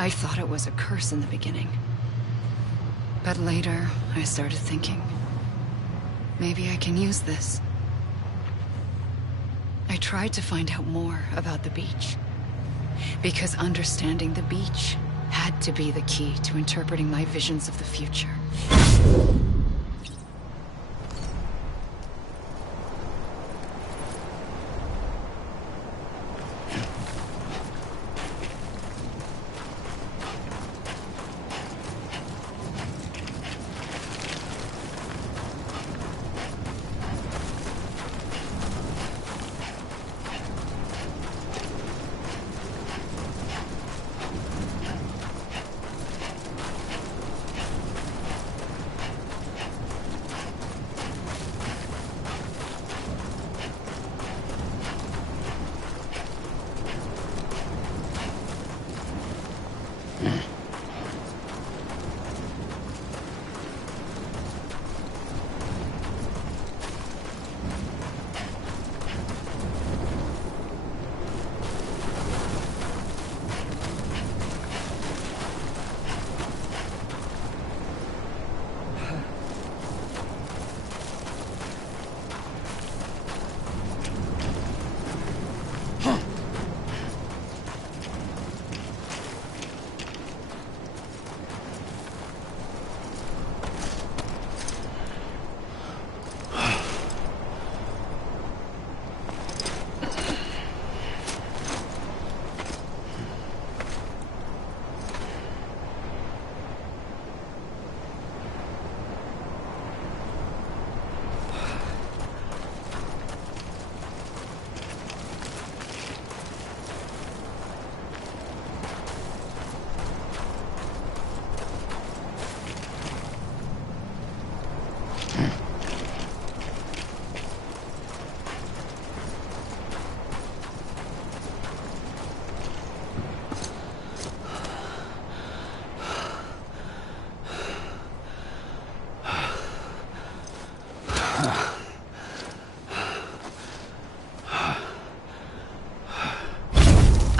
I thought it was a curse in the beginning. But later, I started thinking, maybe I can use this. I tried to find out more about the beach. Because understanding the beach had to be the key to interpreting my visions of the future.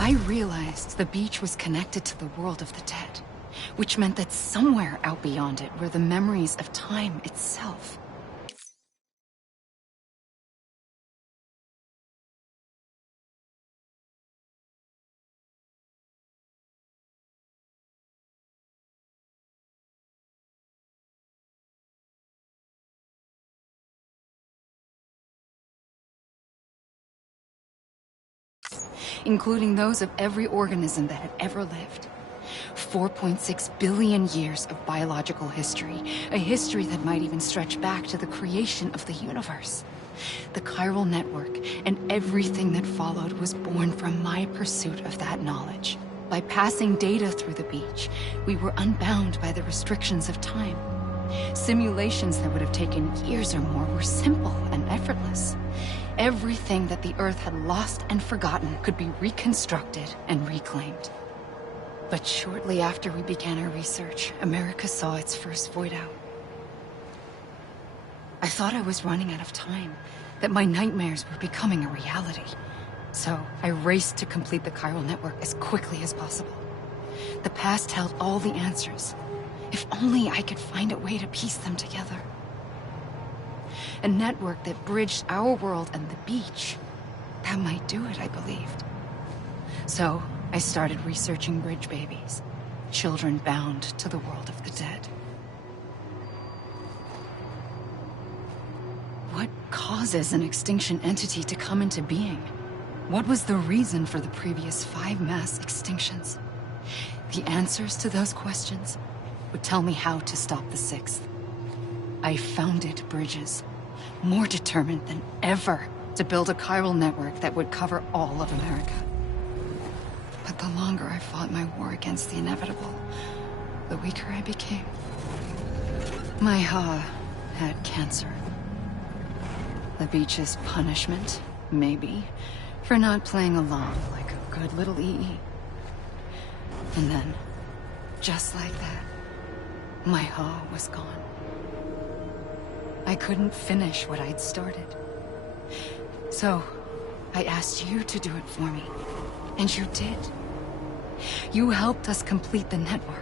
I realized the beach was connected to the world of the dead, which meant that somewhere out beyond it were the memories of time itself. Including those of every organism that had ever lived. 4.6 billion years of biological history, a history that might even stretch back to the creation of the universe. The chiral network and everything that followed was born from my pursuit of that knowledge. By passing data through the beach, we were unbound by the restrictions of time. Simulations that would have taken years or more were simple and effortless. Everything that the Earth had lost and forgotten could be reconstructed and reclaimed. But shortly after we began our research, America saw its first void out. I thought I was running out of time, that my nightmares were becoming a reality. So I raced to complete the chiral network as quickly as possible. The past held all the answers. If only I could find a way to piece them together. A network that bridged our world and the beach. That might do it, I believed. So, I started researching bridge babies. Children bound to the world of the dead. What causes an extinction entity to come into being? What was the reason for the previous 5 mass extinctions? The answers to those questions would tell me how to stop the 6th. I founded bridges. More determined than ever to build a chiral network that would cover all of America. But the longer I fought my war against the inevitable, the weaker I became. My Ha had cancer. The beach's punishment, maybe, for not playing along like a good little EE. And then, just like that, my Ha was gone. I couldn't finish what I'd started. So, I asked you to do it for me. And you did. You helped us complete the network.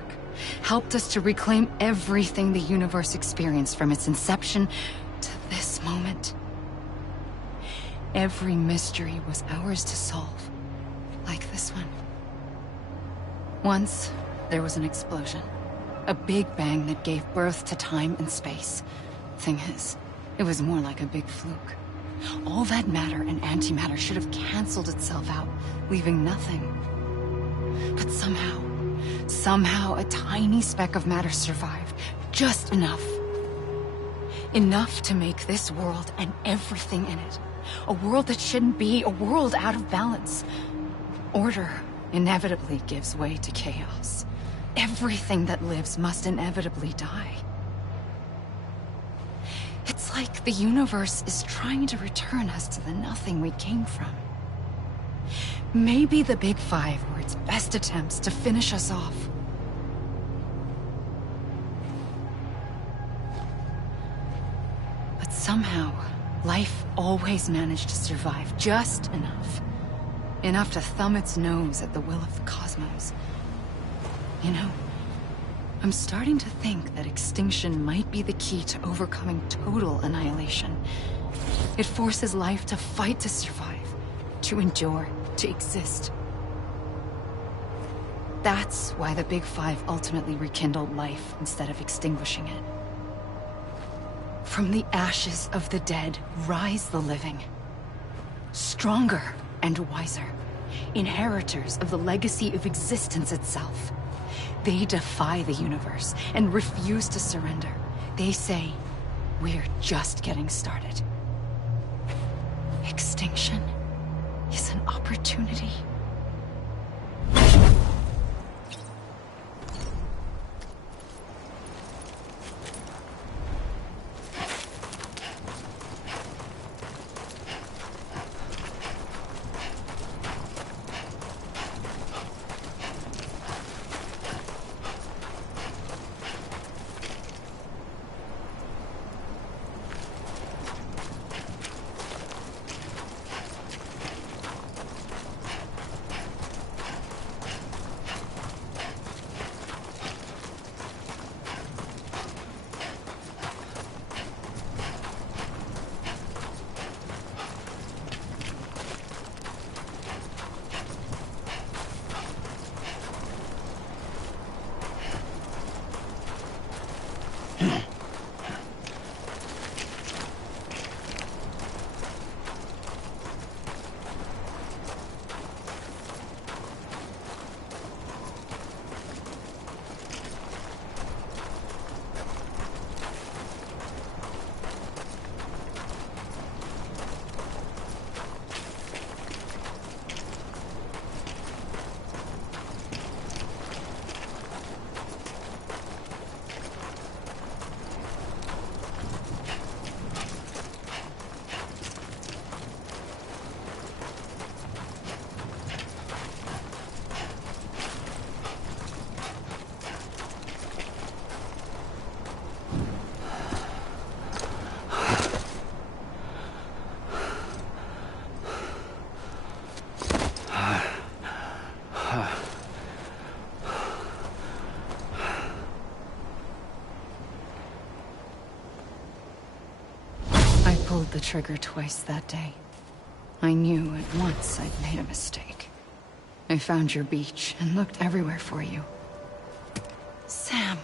Helped us to reclaim everything the universe experienced from its inception to this moment. Every mystery was ours to solve, like this one. Once, there was an explosion. A big bang that gave birth to time and space. Thing is, it was more like a big fluke. All that matter and antimatter should have canceled itself out, leaving nothing. But somehow a tiny speck of matter survived. Just enough. Enough to make this world and everything in it. A world that shouldn't be, a world out of balance. Order inevitably gives way to chaos. Everything that lives must inevitably die. It's like the universe is trying to return us to the nothing we came from. Maybe the Big Five were its best attempts to finish us off. But somehow, life always managed to survive just enough. Enough to thumb its nose at the will of the cosmos. You know, I'm starting to think that extinction might be the key to overcoming total annihilation. It forces life to fight to survive, to endure, to exist. That's why the Big Five ultimately rekindled life instead of extinguishing it. From the ashes of the dead rise the living. Stronger and wiser. Inheritors of the legacy of existence itself. They defy the universe and refuse to surrender. They say, we're just getting started. Extinction is an opportunity. Pulled the trigger twice that day. I knew at once I'd made a mistake. I found your beach and looked everywhere for you. Sam.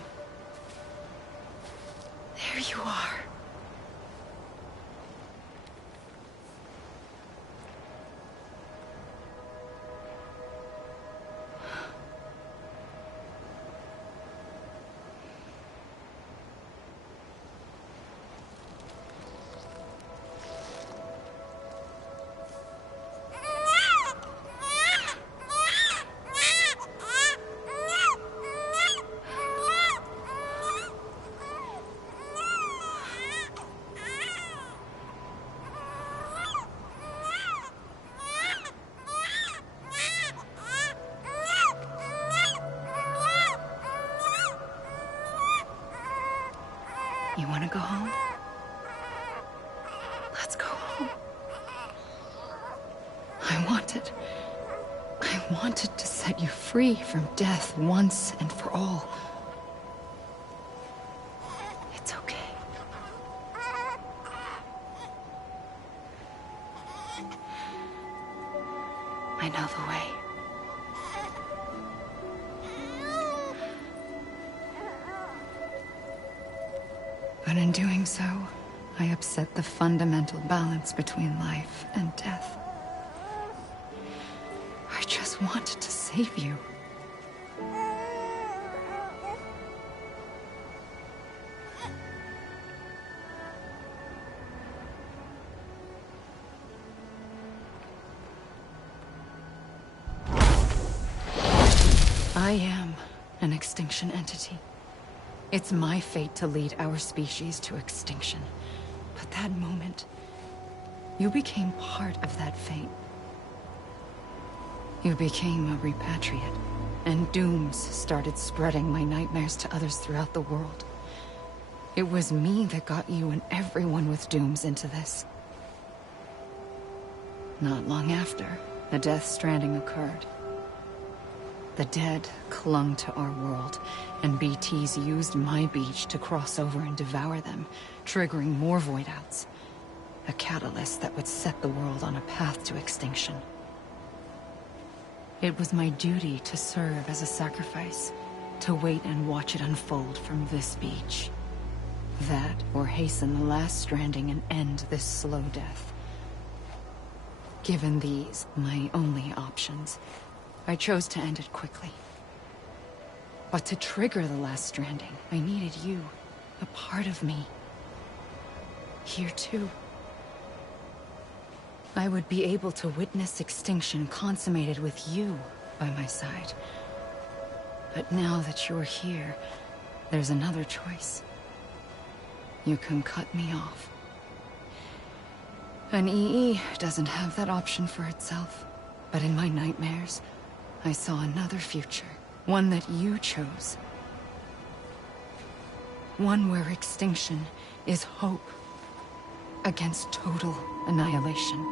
There you are. You want to go home? Let's go home. I wanted to set you free from death once and for all. It's okay. I know the way. But in doing so, I upset the fundamental balance between life and death. I just wanted to save you. I am an extinction entity. It's my fate to lead our species to extinction. But that moment, you became part of that fate. You became a repatriate, and dooms started spreading my nightmares to others throughout the world. It was me that got you and everyone with dooms into this. Not long after, the DeathStranding occurred. The dead clung to our world, and BTs used my beach to cross over and devour them, triggering more void-outs. A catalyst that would set the world on a path to extinction. It was my duty to serve as a sacrifice, to wait and watch it unfold from this beach. That, or hasten the last stranding and end this slow death. Given these, my only options, I chose to end it quickly. But to trigger the last stranding, I needed you, a part of me. Here too. I would be able to witness extinction consummated with you by my side. But now that you're here, there's another choice. You can cut me off. An EE doesn't have that option for itself. But in my nightmares, I saw another future. One that you chose. One where extinction is hope against total annihilation.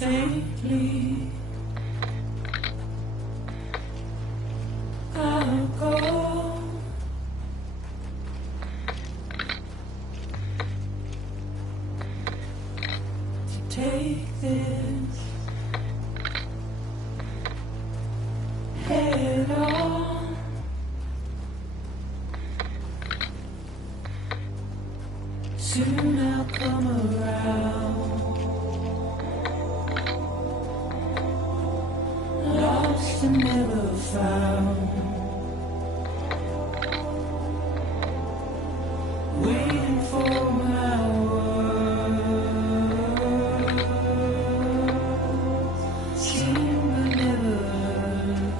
Faintly, I'll go. To take this head on. Soon I'll come around. Lost and never found, waiting for my words, seen but never heard,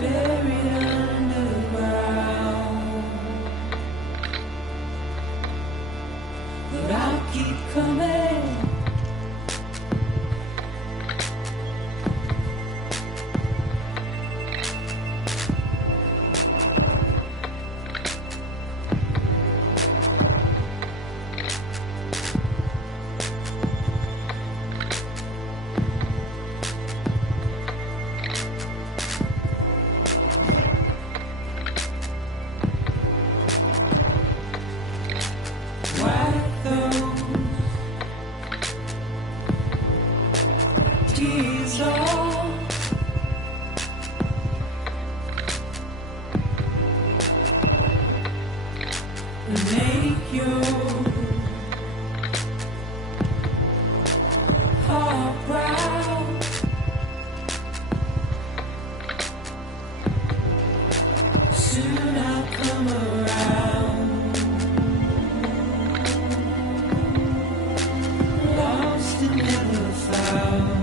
buried underground, but I'll keep coming. Tears off, and make you heart proud. Soon I'll come around. Lost and never found.